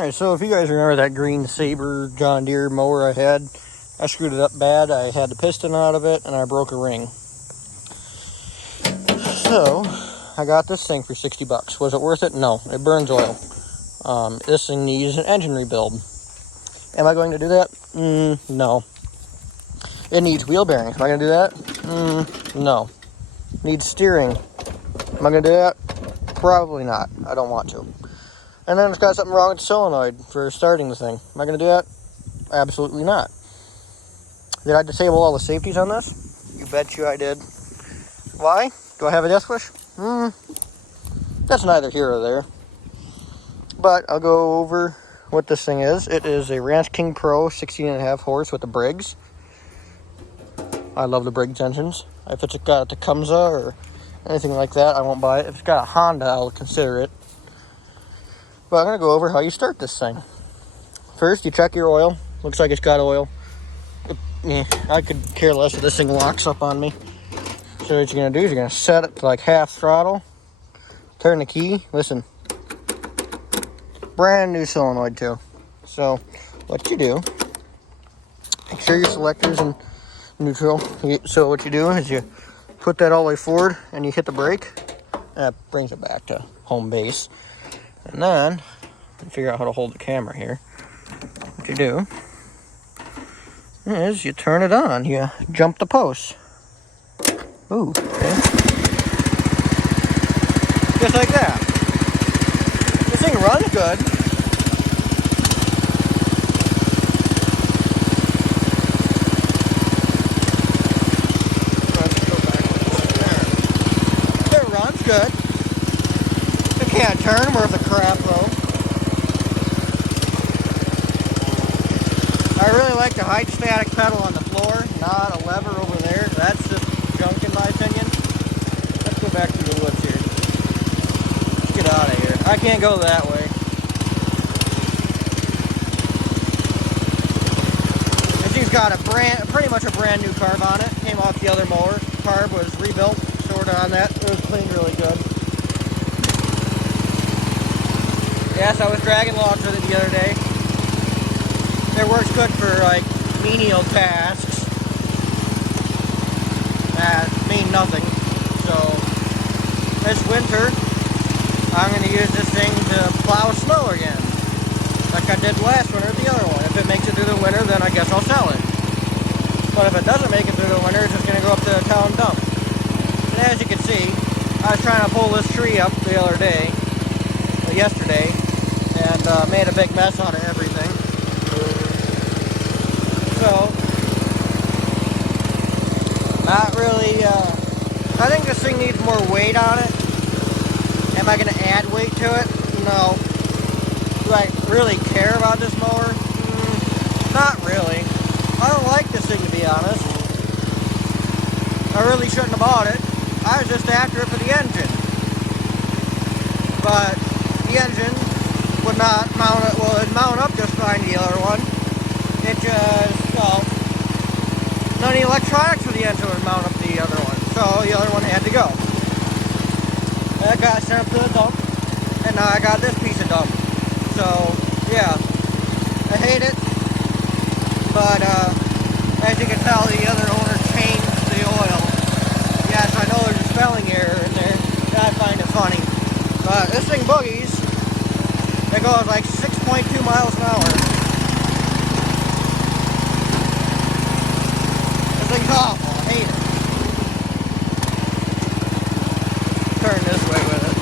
Alright, so if you guys remember that green Saber John Deere mower I had, I screwed it up bad. I had the piston out of it and I broke a ring. So I got this thing for 60 bucks. Was it worth it? No, it burns oil. This thing needs an engine rebuild. Am I going to do that? No. It needs wheel bearings. Am I going to do that? No. Needs steering. Am I going to do that? Probably not. I don't want to. And then it's got something wrong with the solenoid for starting the thing. Am I going to do that? Absolutely not. Did I disable all the safeties on this? You bet you I did. Why? Do I have a death wish? That's neither here or there. But I'll go over what this thing is. It is a Ranch King Pro 16.5 horse with the Briggs. I love the Briggs engines. If it's got a Tecumseh or anything like that, I won't buy it. If it's got a Honda, I'll consider it. But I'm going to go over how you start this thing. First, you check your oil. Looks like it's got oil. I could care less if this thing locks up on me. So what you're going to do is you're going to set it to like half throttle. Turn the key. Listen. Brand new solenoid too. So what you do, make sure your selector's in neutral. So what you do is you put that all the way forward and you hit the brake. That brings it back to home base. And then, figure out how to hold the camera here. What you do is you turn it on. You jump the post. Ooh, okay. Just like that. This thing runs good. Let's go back there. It runs good. Can't turn worth a crap though. I really like the hydrostatic pedal on the floor, not a lever over there. That's just junk in my opinion. Let's go back to the woods here. Let's get out of here. I can't go that way. This thing's got pretty much a brand new carb on it. Came off the other mower. Carb was rebuilt, sorted on that. It was cleaned really good. Yes, I was dragging logs with it the other day. It works good for like menial tasks that mean nothing. So this winter, I'm going to use this thing to plow snow again, like I did last winter with the other one. If it makes it through the winter, then I guess I'll sell it. But if it doesn't make it through the winter, it's just going to go up to the town dump. And as you can see, I was trying to pull this tree up the other day, yesterday, and made a big mess out of everything. So, not really, I think this thing needs more weight on it. Am I going to add weight to it? No. Do I really care about this mower? Not really. I don't like this thing, to be honest. I really shouldn't have bought it. I was just after it for the engine. But the engine would not mount it, well, it'd mount up just fine the other one. It just, well, none of the electronics for the engine would mount up the other one. So the other one had to go. That got sent up to the dump, and now I got this piece of dump. So, yeah, I hate it, but as you can tell, the other owner changed the oil. Yes, I know there's a spelling error in there, I find it funny. But this thing boogies. It goes like 6.2 miles an hour. This thing's awful. I hate it. Turn this way with it.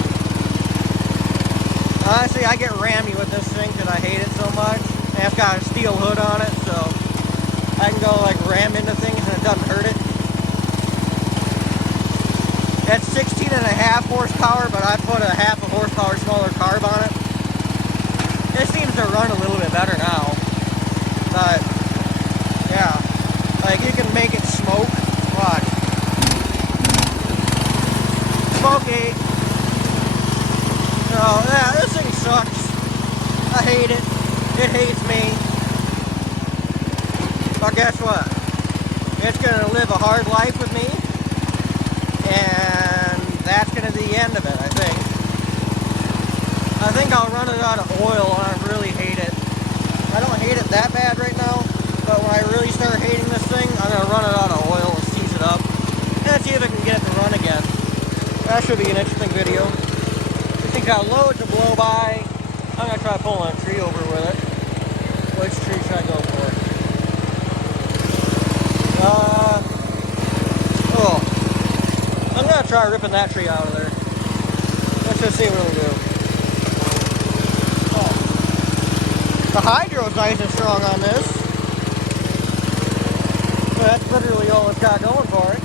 Honestly, I get rammy with this thing because I hate it so much. And it's got a steel hood on it, so I can go like ram into things and it doesn't hurt it. It's 16.5 horsepower, but I put a half a horsepower smaller carb on it. It seems to run a little bit better now, but yeah, like you can make it smoke. Watch. Smoky. So yeah, this thing sucks. I hate it. It hates me. But guess what? It's gonna live a hard life with me, and that's gonna be the end of it, I think. I think I'll run it out of oil, and I really hate it. I really start hating this thing, I'm going to run it out of oil and seize it up. And see if I can get it to run again. That should be an interesting video. This thing's got loads to blow by. I'm going to try pulling a tree over with it. Which tree should I go for? I'm going to try ripping that tree out of there. Let's just see what it'll do. Oh. The hydro's nice and strong on this. So that's literally all it's got going for it.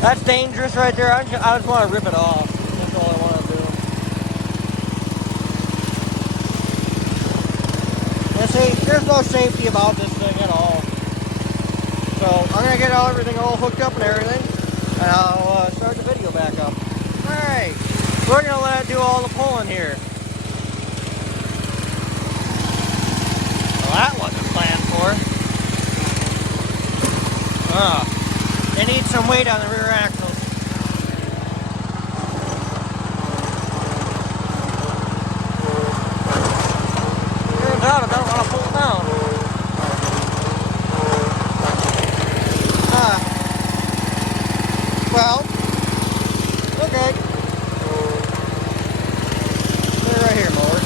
That's dangerous right there. I just want to rip it off. That's all I want to do. And see, there's no safety about this thing at all. So I'm going to get everything all hooked up and everything. And I'll start the video back up. Alright, we're going to let it do all the pulling here. Well, that wasn't planned for. They need some weight on the rear axles. Turns out I don't want to pull it down. Well, okay. Put it right here, mower.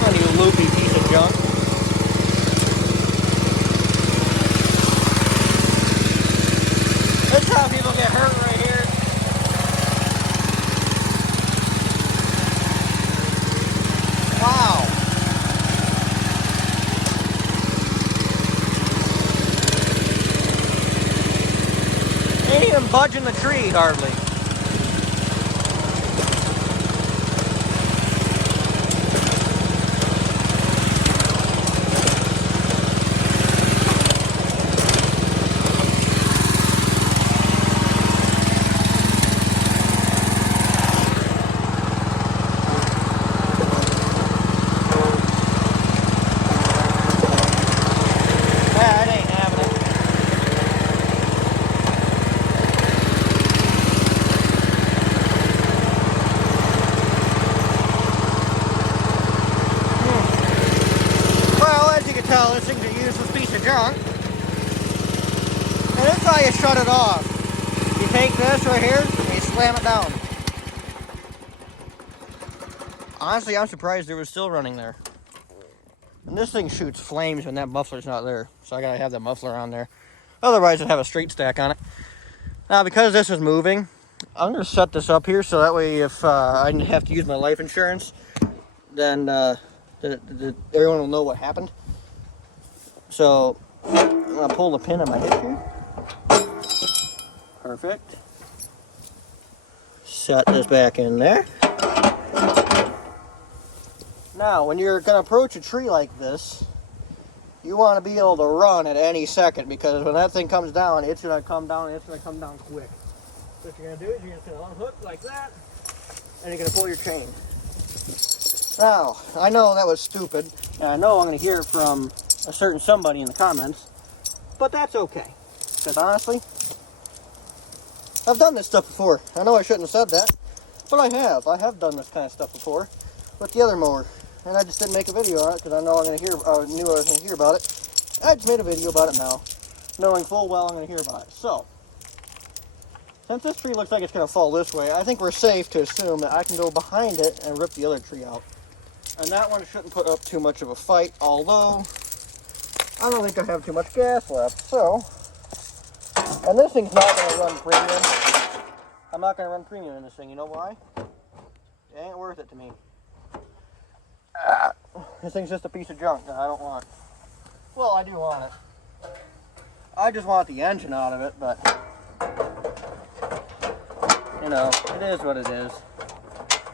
What you loopy piece of junk. This is how people get hurt right here. Wow. Ain't even budging the tree hardly. Tell this thing's a useless piece of junk. And this is how you shut it off. You take this right here and you slam it down. Honestly, I'm surprised it was still running there. And this thing shoots flames when that muffler's not there. So I gotta have that muffler on there. Otherwise I'd have a straight stack on it. Now because this is moving, I'm gonna set this up here so that way if I have to use my life insurance, then everyone will know what happened. So, I'm going to pull the pin on my hip here. Perfect. Set this back in there. Now, when you're going to approach a tree like this, you want to be able to run at any second because when that thing comes down, it's going to come down and it's going to come down quick. So what you're going to do is you're just going to unhook like that and you're going to pull your chain. Now, I know that was stupid and I know I'm going to hear it from a certain somebody in the comments, but that's okay, because honestly, I've done this stuff before. I know I shouldn't have said that, but I have done this kind of stuff before with the other mower, and I just didn't make a video on it because I know knew I was going to hear about it. I just made a video about it now, knowing full well I'm going to hear about it. So, since this tree looks like it's going to fall this way, I think we're safe to assume that I can go behind it and rip the other tree out. And that one shouldn't put up too much of a fight, although I don't think I have too much gas left, so, and this thing's not going to run premium. I'm not going to run premium in this thing, you know why? It ain't worth it to me. This thing's just a piece of junk that I don't want. Well, I do want it. I just want the engine out of it, but, you know, it is what it is.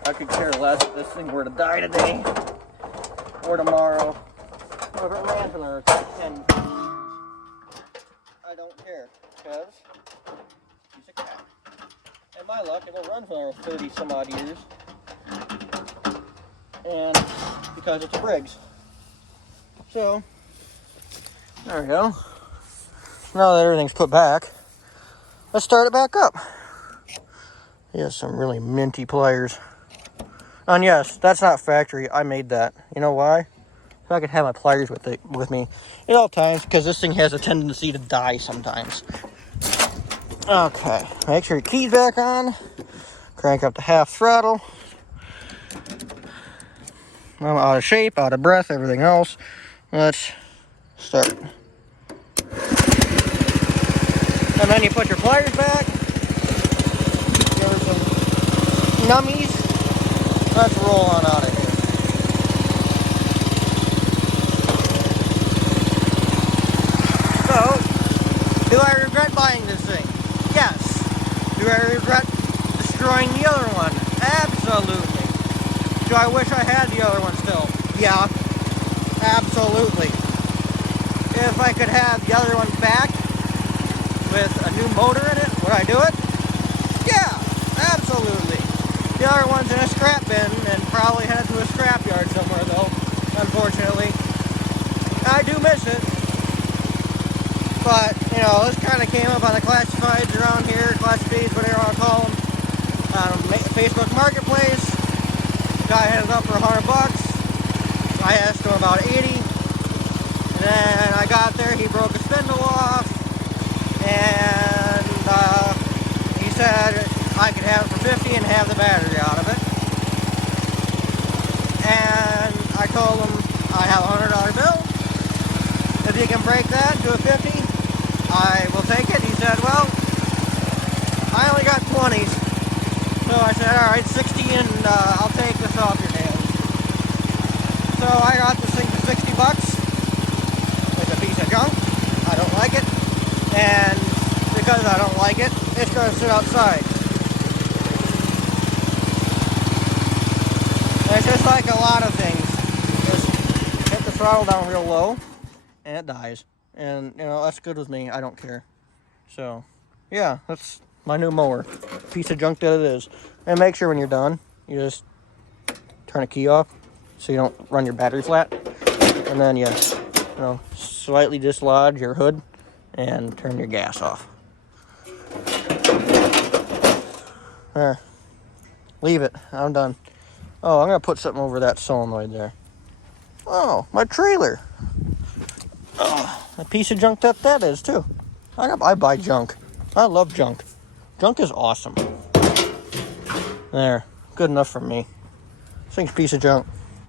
I could care less if this thing were to die today, or tomorrow. If it ran for another 10 years, I don't care, because he's a cat. And my luck, it'll run for another 30 some odd years. And because it's a Briggs. So, there we go. Now that everything's put back, let's start it back up. He has some really minty pliers. And yes, that's not factory. I made that. You know why? So I could have my pliers with me at all times, because this thing has a tendency to die sometimes. Okay, make sure your key's back on. Crank up to half throttle. I'm out of shape, out of breath, everything else. Let's start. And then you put your pliers back. Give her some nummies. Let's roll on out of here. So, do I regret buying this thing? Yes. Do I regret destroying the other one? Absolutely. Do I wish I had the other one still? Yeah. Absolutely. If I could have the other one back with a new motor in it, would I do it? Yeah, absolutely. The other one's in a scrap bin and probably headed to a scrapyard somewhere though, unfortunately. I do miss it. But, you know, this kind of came up on the classifieds around here, class B's, whatever you want to call them. Facebook Marketplace. Guy had it up for $100. I asked him about 80. And then I got there, he broke a spindle off. And he said I could have it for 50 and have the battery out of it. And I told him I have a $100 bill. If you can break that to a 50, I will take it. He said, well, I only got 20s. So I said, all right, 60 and I'll take this off your hands. So I got this thing for $60. It's a piece of junk. I don't like it. And because I don't like it, it's going to sit outside. And it's just like a lot of things. Just hit the throttle down real low and it dies. And, you know, that's good with me. I don't care. So, yeah, that's my new mower. Piece of junk that it is. And make sure when you're done, you just turn the key off so you don't run your battery flat. And then you know, slightly dislodge your hood and turn your gas off. There. Leave it. I'm done. Oh, I'm going to put something over that solenoid there. Oh, my trailer. Oh, a piece of junk that is, too. I buy junk. I love junk. Junk is awesome. There. Good enough for me. This thing's a piece of junk.